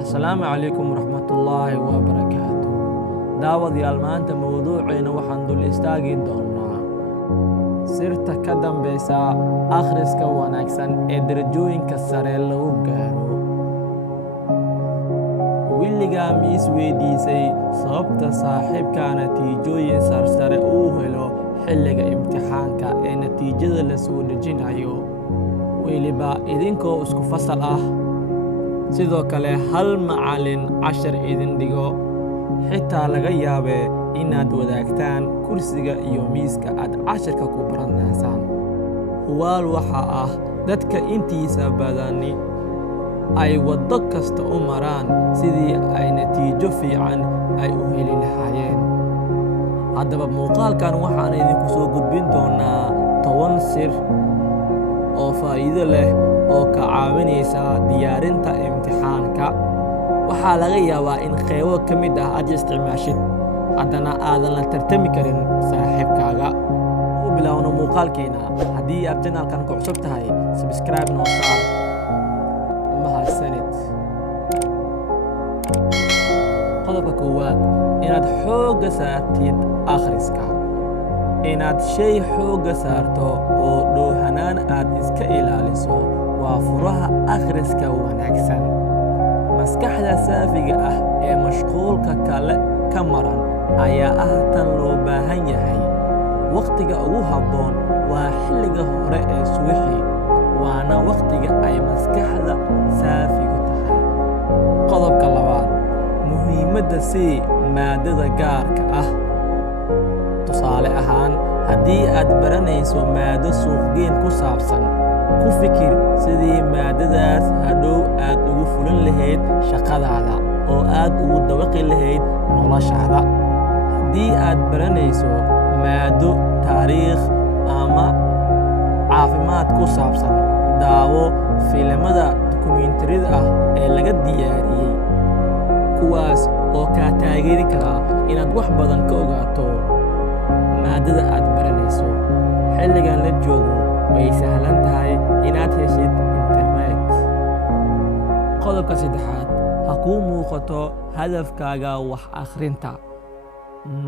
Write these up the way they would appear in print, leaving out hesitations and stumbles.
السلام عليكم ورحمة الله وبركاته. daawadayaal maanta mawduuceena waxaan dul istaagi doonaa sirta ka dambeysa akhriska wanaagsan ee darajooyinka sare lagu gaaro. weligaa ma isweydiisay sababta saaxiibka natiijooyin sarsare uu helo xilliga imtixaanka ee natiijada la soo dejinayo, weliba idinkoo isku fasal ah? sidoo kale hal macallin cashar idin dhigo, xitaa laga yaabee inaad wadaagtaan kursiga iyo miiska aad casharka ku baranaysaan. huwaal waxaa ah dadka intiisa badani ay waddo kasta u maraan sidii ay natiijo fiican ay u heli lahaayeen. haddaba muuqaalkan waxaan idinku soo gudbin doonaa 10 sir oo faa'iido leh oo ka caawinaysa diyaarinta imtixaanka. waxaa laga yaabaa in qaybo ka mid ah aad isticmaashid, haddana aadan la tartami karin saaxiibkaaga. u bilowno muuqaalkeena. haddii aad janaalkan ku cusub tahay, subscribe noo saar. mahadsanid. qodobka koowaad, inaad xoogga saartid akhriska. inaad shay xoogga saarto oo dhoohanaan aad iska ilaaliso waa furaha akhriska wanaagsan. maskaxda saafiga ah ee mashquulka kale ka maran ayaa ah tan loo baahan yahay. wakhtiga ugu habboon waa xilliga hore ee subaxii, waana wakhtiga ay maskaxda saafigu tahay. qodobka labaad, muhiimadda sii maadada gaarka ah. tusaale ahaan, haddii aad baranayso maado suuqgeyn ku saabsan, ku fikir sidii maadadaas hadhow aad ugu fulin lahayd shaqadaada oo aad ugu dabaqi lahayd noloshaada. haddii aad baranayso maado taariikh ama caafimaad ku saabsan, daawo filimada dokumentarida ah ee laga diyaariyey, kuwaas oo kaa taageeri kara inaad wax badan ka ogaato maadada aad baranayso. xilligan la joogo way sahlan tahay inaad heshid internet. qodobka saddexaad, ha kuu muuqato hadafkaaga wax akhrinta.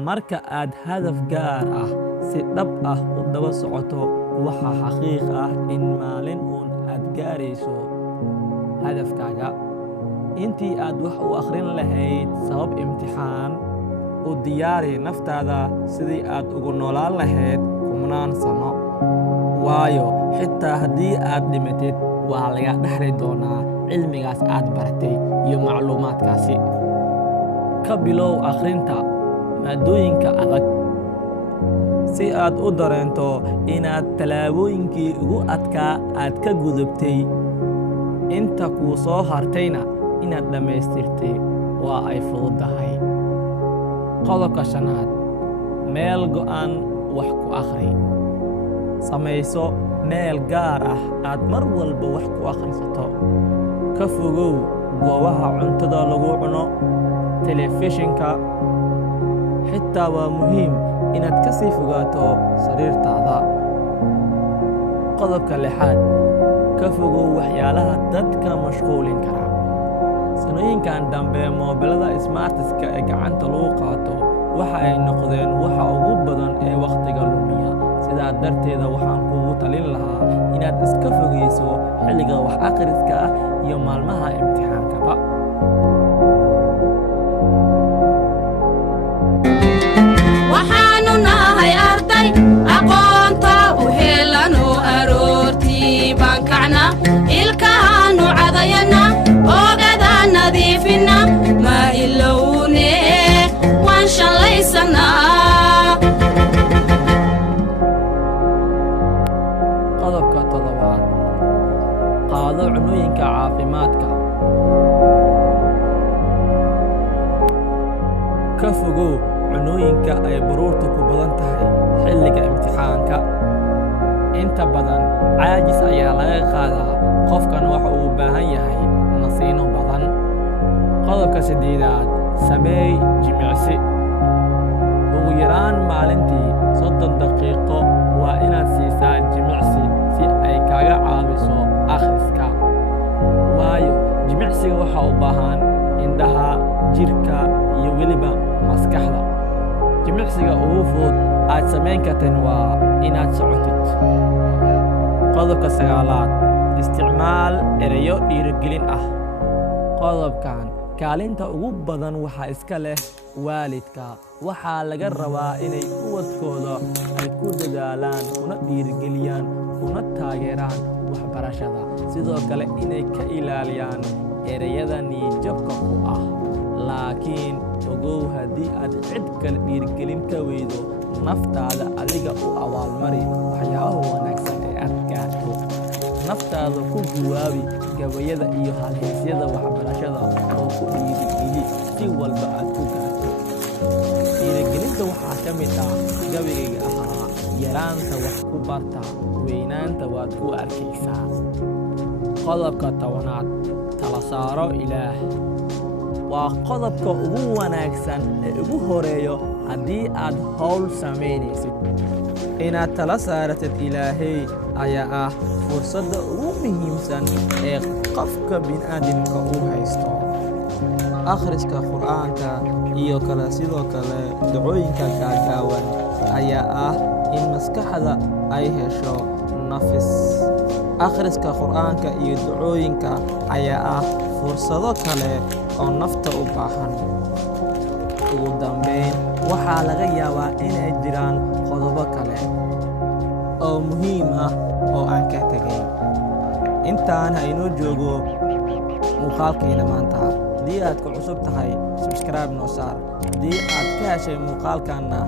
marka aad hadaf gaar ah si dhab ah u daba socoto, waxaa xaqiiq ah in maalin uun aad gaarayso hadafkaaga. intii aad wax u akhrin lahayd sabab imtixaan, u diyaari naftaada sidii aad ugu noolaan lahayd 10 sano. waayo xitaa haddii aad dhimatid, waa laga dhaxli doonaa cilmigaas aad baratay iyo macluumaadkaasi. ka bilow akhrinta maadooyinka adag si aad u dareento inaad tallaabooyinkii ugu adkaa aad ka gudubtay. inta kuu soo hartayna inaad dhammaystirtay waa ay fududahay. qodobka shanaad, meel go'an wax ku akhri. samayso meel gaar ah aad mar walba wax ku akhrisato. ka fogow goobaha cuntada lagu cuno, telefishinka. xitaa waa muhiim inaad ka sii fogaato sariirtaada. qodobka lixaad, ka fogow waxyaalaha dadka mashquulin kara. sanooyinkan dambe moobilada smartiska ee gacanta lagu qaato waxa ay noqdeen waxa ugu badan ee wakhtiga lumiya. sidaa darteeda waxaan kugu talin lahaa inaad iska fogeyso xilliga wax akhriska ah iyo maalmaha imtixaankaba. waxaanu nahay arday aqoonta u helano aroortii baan kacna, ilkahaanu cadayana, oogada nadiifina, ma ilowne waan shallaysanaa. qodobka toddobaad, qaado cunooyinka caafimaadka. ka fogow cunooyinka ay baruurtu ku badan tahay xilliga imtixaanka. inta badan caajis ayaa laga qaadaa, qofkan waxa uu u baahan yahay nasiino badan. qodobka siddeedaad, sameey jimicsi. ugu yaraan maalintii jirka iyo weliba maskaxda. Jimicsiga ugu fudud aad samayn karteen waa inaad socotid. Qodobka 9aad, isticmaal erayo dhiirigelin ah. Qodobkan kaalinta ugu badan waxaa iska leh waalidka. Waxaa laga rabaa inay ubadkooda ay ku dadaalaan, kuna dhiirigeliyaan, kuna taageeraan waxbarashada. Sidoo kale inay ka ilaaliyaan ereyada niyadjabka ku ah. Laakiin ogow, haddii aad cid kale dhiirigelin ka weydo, naftaada adiga u abaalmari waxyaabaha wanaagsan ee aad gaarto. Naftaada ku guwaabi gabayada iyo halhaysyada waxbarashada oo ku dhiirigeli si walba aad ku gaarto. Dhiirigelinta waxaa ka mid ah gabayga ahaa, yaraanta wax ku barta, weynaanta waad ku arkaysaa. Qodobka 10aad, tala saaro Ilaah. Waa qodobka ugu wanaagsan ee ugu horeeyo haddii aad hawl samaynaysid. Inaad tala saaratid Ilaahay ayaa ah fursadda ugu muhiimsan ee qofka bini'aadamka uu haysto. Akhriska Qur'aanka iyo sidoo kale ducooyinka gaagaaban ayaa ah in maskaxda ay hesho nafis. Akhriska Qur'aanka iyo ducooyinka ayaa ah fursado kale oo nafta u baahan. Ugu dambayn, waxaa laga yaabaa inay jiraan qodobo kale oo muhiim ah oo aan ka tegay. Intaan haynoo joogo muuqaalkeena maanta. Haddii aad ku cusub tahay, subscribe noo saar. Haddii aad ka heshay muuqaalkanna,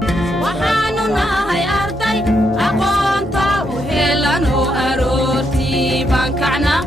waxaanu nahay arday aqoonta u helanoo aroortii baan kacnaa